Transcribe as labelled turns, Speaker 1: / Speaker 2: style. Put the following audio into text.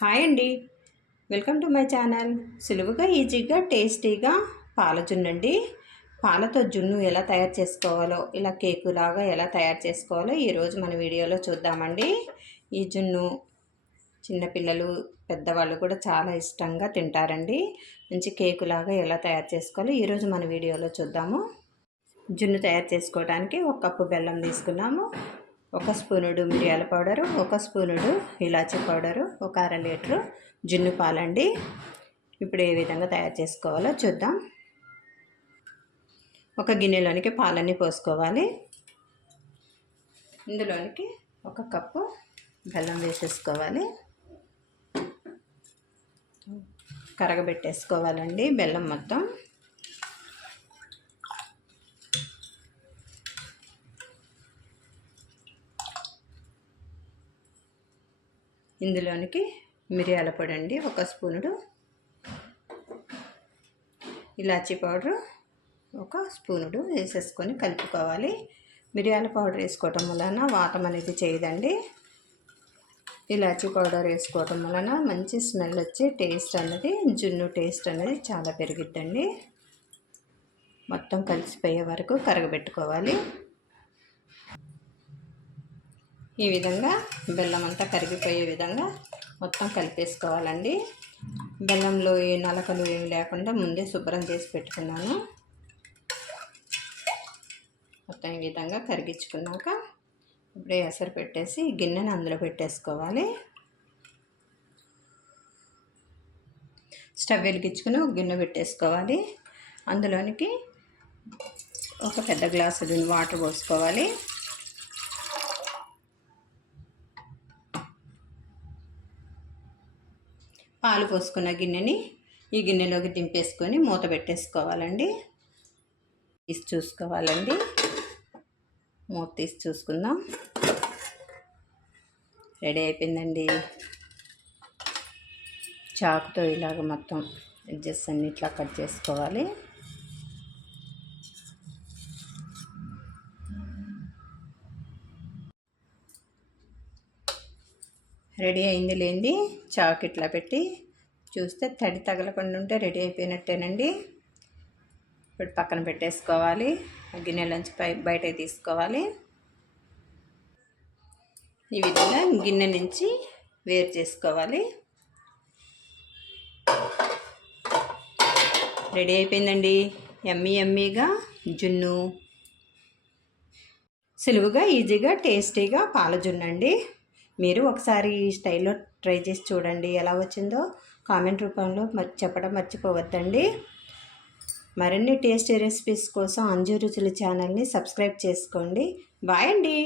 Speaker 1: Hi అండి. Welcome to my channel. సులువుగా ఈజీగా టేస్టీగా పాల జున్నండి పాలతో జున్ను ఎలా తయారు చేసుకోవాలో ఇలా కేకులాగా ఎలా తయారు చేసుకోవాలో ఈరోజు మన వీడియోలో చూద్దామండి. ఈ జున్ను చిన్నపిల్లలు పెద్దవాళ్ళు కూడా చాలా ఇష్టంగా తింటారండి. మంచి కేకులాగా ఎలా తయారు చేసుకోవాలో ఈరోజు మన వీడియోలో చూద్దాము. జున్ను తయారు చేసుకోవడానికి ఒక కప్పు బెల్లం తీసుకున్నాము. ఒక స్పూనుడు మిరియాల పౌడరు ఒక స్పూనుడు ఇలాచీ పౌడరు ఒక అర లీటరు జున్ను పాలండి. ఇప్పుడు ఏ విధంగా తయారు చేసుకోవాలో చూద్దాం. ఒక గిన్నెలోనికి పాలన్నీ పోసుకోవాలి. ఇందులోనికి ఒక కప్పు బెల్లం వేసేసుకోవాలి. కరగబెట్టేసుకోవాలండి బెల్లం మొత్తం. ఇందులోనికి మిరియాల పొడి అండి ఒక స్పూనుడు ఇలాచీ పౌడరు ఒక స్పూనుడు వేసేసుకొని కలుపుకోవాలి. మిరియాల పౌడర్ వేసుకోవటం వలన వాతం అనేది చేయదండి. ఇలాచీ పౌడర్ వేసుకోవటం వలన మంచి స్మెల్ వచ్చి టేస్ట్ అన్నది జున్ను టేస్ట్ అనేది చాలా పెరిగిద్దండి. మొత్తం కలిసిపోయే వరకు కరగబెట్టుకోవాలి. ఈ విధంగా బెల్లం అంతా కరిగిపోయే విధంగా మొత్తం కలిపేసుకోవాలండి. బెల్లంలో ఏ నలకలు ఏమి లేకుండా ముందే శుభ్రం చేసి పెట్టుకున్నాను. మొత్తం ఈ విధంగా కరిగించుకున్నాక ఇప్పుడే ఎసరు పెట్టేసి గిన్నెను అందులో పెట్టేసుకోవాలి. స్టవ్ వెలిగించుకుని ఒక గిన్నె పెట్టేసుకోవాలి. అందులోనికి ఒక పెద్ద గ్లాసు వాటర్ పోసుకోవాలి. పాలు పోసుకున్న గిన్నెని ఈ గిన్నెలోకి దింపేసుకొని మూత పెట్టేసుకోవాలండి. తీసి చూసుకోవాలండి. మూత తీసి చూసుకుందాం. రెడీ అయిపోయిందండి. చాకుతో ఇలాగ మొత్తం ఎడ్జెస్ అన్ని ఇట్లా కట్ చేసుకోవాలి. రెడీ అయింది లేనిది చాక్ ఇట్లా పెట్టి చూస్తే తడి తగలకుండా ఉంటే రెడీ అయిపోయినట్టేనండి. ఇప్పుడు పక్కన పెట్టేసుకోవాలి. గిన్నెలోంచి పై బయటకి తీసుకోవాలి. ఈ విధంగా గిన్నె నుంచి వేరు చేసుకోవాలి. రెడీ అయిపోయిందండి. ఎమ్మీ ఎమ్మీగా జున్ను. సులువుగా ఈజీగా టేస్టీగా పాల జున్ను అండి మీరు ఒకసారి ఈ స్టైల్లో ట్రై చేసి చూడండి. ఎలా వచ్చిందో కామెంట్ రూపంలో చెప్పడం మర్చిపోవద్దండి. మరిన్ని టేస్టీ రెసిపీస్ కోసం అంజు రుచుల ఛానల్ని సబ్స్క్రైబ్ చేసుకోండి. బాయ్ అండి.